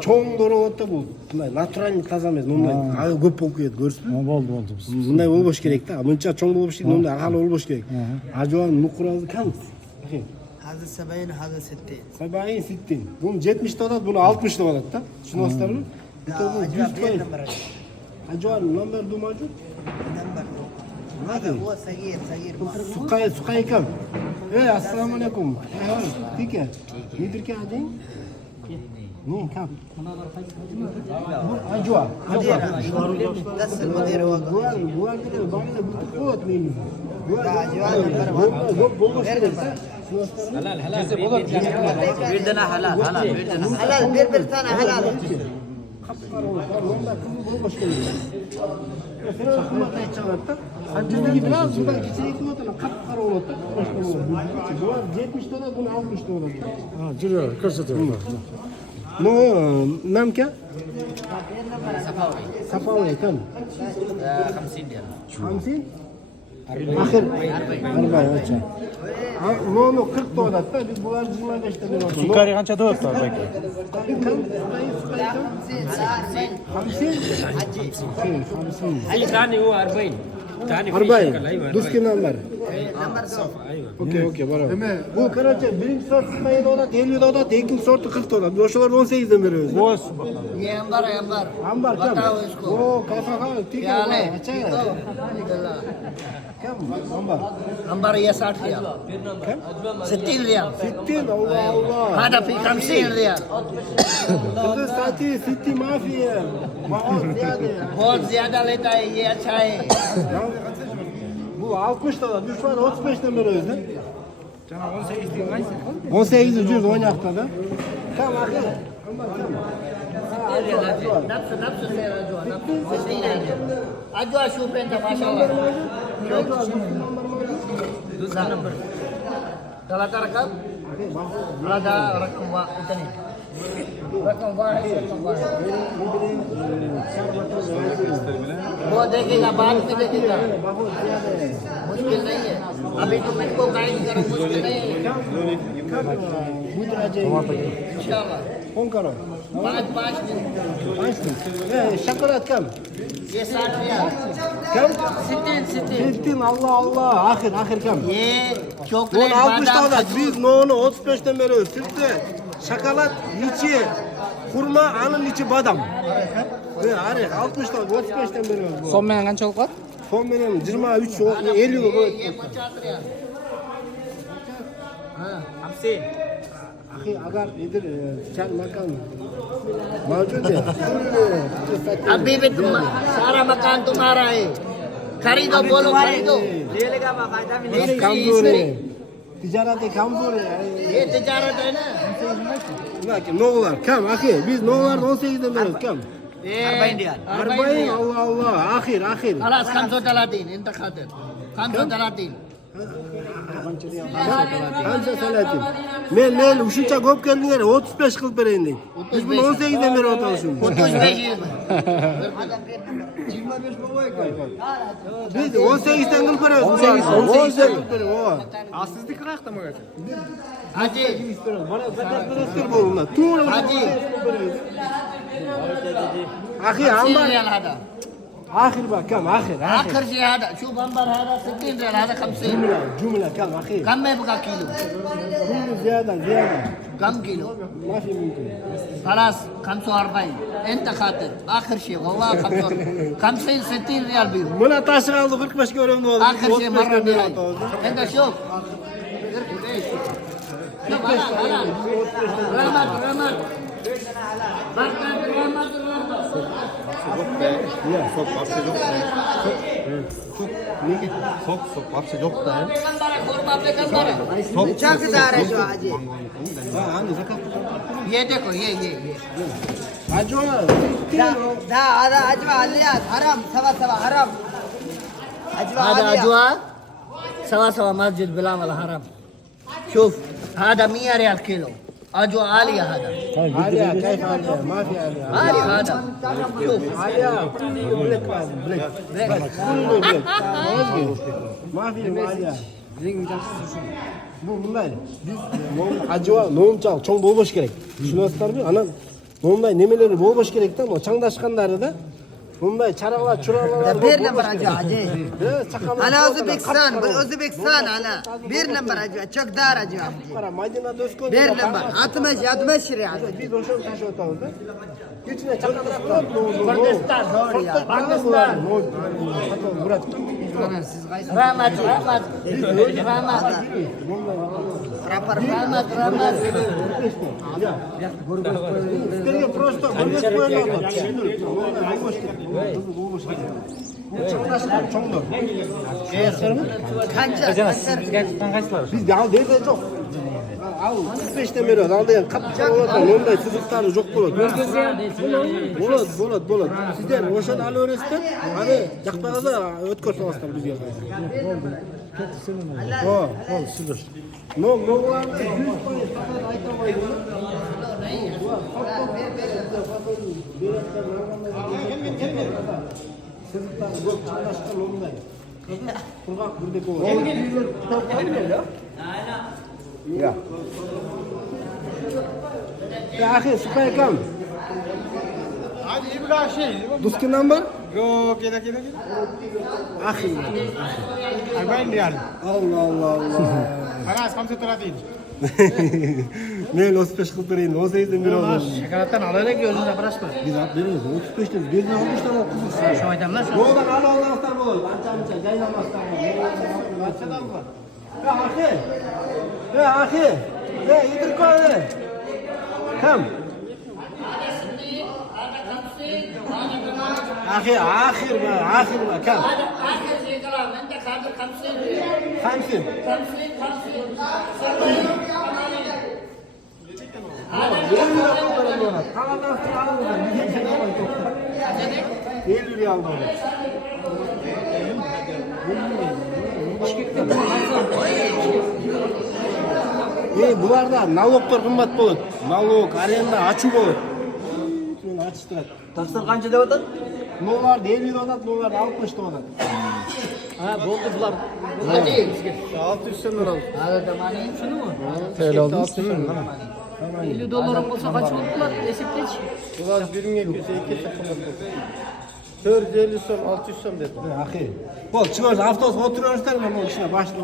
Çoğun doğru otta bu. Naturalni taza emas, bunday ko'p bo'lib ketdi, ko'rsizmi? Bo'ldi. Bunday bo'lish kerak-da. Buncha cho'ng bo'lish kerak, bunday aholi bo'lish kerak. Ajoyib nuqrozi kam. هذا 70 هذا 60 70 60. Bunu 70 da oladi, bunu 60 da oladi da. Tushunasizlarmi? Bitta bu 100%. Ajoyib number du mavjud. نمبر هذا هو صغير Suqay kam. Assalomu alaykum. ठीक है. Nedir ki adın? Ne kam? Bu Ajwa. بس المدير هو Bu arkadaş bana bu kuvvet miyim? لا جوال نمبر 1 بيردنا حلال بيردنا حلال بير ثاني حلال Duruyor, koşuyor. No, nam क्या? Safawi kam? 50 ديال 50? Akhir 40 अच्छा. No 40 da oladi da, biz bular 25 da beramiz. Yukarı kança da olsa belki. 50? ثاني هو 40 ثاني 40. Duski number. نمبر Okey, bravo. Bu karaca birinci sort sıkmayı da oladi, 50 da oladi, ikinci sortu 40 da oladi. Oşalar 18'den veriyoruz. Olsun. ये अंबर है अंबर Ambar kam? बताओ इसको O kafa kafa, ठीक क्या है. है अच्छा है. Kam? Ambar. अंबर ये 60 रियाल 60 रियाल 60 Allah Allah. هذا في 50 ريال Kızı saati 60 mafya. Mahal ziyade. बहुत ज्यादा लेता है ये अच्छा है Bu 60 da düşman 35'ten veriyoruz da. 18 ucuz oynakta da. Tamam akıl. نفس سعر أجوا نفس أجوا شوف أنت ما شاء الله دوسرا نمبر ثلاثة رقم هذا رقم اثنين رقم واحد वो देखेगा बाद में देखेगा मुश्किल नहीं है अभी तो मेरे को गाइड करो मुश्किल नहीं है इंशाल्लाह 10 karo. पाँच दिन Açtım. Şokolat kam? ये 60 रियाल Kam? 60 60 Allah. Ahir kam? ये Bunu चॉकलेट 60 बादाम da biz onu 35'ten veriyoruz. Sütlü, şokolat, içi, hurma, anın içi badam. Arif 60 da 35'ten veriyoruz bu. Son menen kança oldu? Son benim 23 50 ये 50 रियाल हाँ 50 Akhi agar idir çan makan mevcut है अभी भी तुम सारा मकान तुम्हारा है खरीदो बोलो खरीदो ले लेगा फायदा मिलेगा कमजोर है ticareti kमजोर है ये तिजारत है ना Lakin no'lar kam akhi biz no'larni 18'den veriyoruz kam 40 ريال 40 Allah ahir خلاص 35 انت خاطر 35 Anca salatin. Men uşuncha ko'p keldinglar 35 qilib berayin deydi. Biz buni 18'den beri o'tamiz. 35 Biz 18'den qilib beramiz. 18'den qilib beramiz. Asizlik qayerda bo'ladi? हाजी Bana zakat berasizlar bu bunlar. To'g'ri. हाजी Akhi 60 ambar. ريال هذا Ahir bak kam ahir. اخر شيء هذا شوف انبر هذا 60 ريال هذا 50 Cümle kam akhi. कम में بقى كيلو Cümle ziyada. कम किलो ما في ممكن. خلاص 45 انت خاطر اخر شيء والله 50 60 ريال بيو Buna taşı aldı 45 görevli oldu. اخر شيء مره نهائي انت شوف شوف حلال رمض بركات رمض Sok hapsi yok da. Sok hapsi yok da. खुरमा पे कंबर है Çakıdar şu hacı. Ha hani zakat. ये देखो ये Acaba. ده هذا أجمع اليات حرام سوا حرام أجمع هذا اليات أجواء سوا مسجد بلال الحرم شوف هذا 100 ريال كيلو أجواء عالية هذا عالية كيف عالية؟ ما في عالية. عالية هذا شوف عالية بلك كله بلك. ما في عالية. Bu bunlar biz acaba nohum çal çok bol boş gerek. Şunu astar bir ana Monday nemeleri bolboş керек да, чаңдашкандары да. Monday çaralar, çuralar. Bir numara acı acı. Çakalar. Ana Özbekistan, bu Özbekistan ana. Bir numara acı, çok dar acı. Qara, Madinada o'sgan. Bir numara, 60 riyal. Biz o'sha tashib o'tamiz da. Kechine chaqirib Pakistan, doğru ya. Pakistan. Murat. Rahmat, rahmat. Rahmat. Rahmat, rahmat. Sizlarga просто burgaz qo'yiladi. Cho'nglar. Kanca. Biz al deydi yo'q. Al 45 dan beri aldı ham qattiq bo'ladi. Bunday siziqlari yo'q bo'ladi. Bo'ladi. Sizlar o'shani olaverasizlar. Mana jaqdag'iza o'tkir so'rasizlar bizga. Ho'p, sizlar. No'larni 100% faqat aytamaydi. Siziqlar yo'q, chiqarishgan bo'lmaydi. Qurg'oq burdek bo'ladi. Ya. Ya akhi, supaya kam? Hadi iyi bir şey. Duski number? Yok, keda. Akhi. 40 riyal. Allah. Haras, 35. Men 35 qilib berayin, 18 dan beri oldim. Şakarattan alarak gözünde bırakma. Biz olib beramiz, 35 dan bergan 60 dan qiziqsiz. Şu adamlar şu. Yo'qdan olmasdan bo'ladi, ancha jaynamasdan bo'ladi. Anchadan bor. Ya akhi. Yedirkoni. Kim? Akhi, akhir ma, kim? Akhir şey kalan, ben de kadir 50. 50 riyal bo'ladi. Bularda налогтар qimmat bo'ladi. Налог, arenda achu bo'ladi. Shuni achishtiradi. Tafsir qancha deyotadi? Mo'larda 50 deyotadi, mo'larda 60 deyotadi. Ha, bo'ldi bular. Hadi. 600 so'm oladi. Hadi tamam. Şunu mu? Fel oldu. 50 dolarım olsa kaç oldular? Hesapleç. Ular 1200 450 so'm, 600 so'm dedi. Akhi. Bo'l, chiqamiz, avtobusga o'tiraverishlar, men bu ishni boshlayman.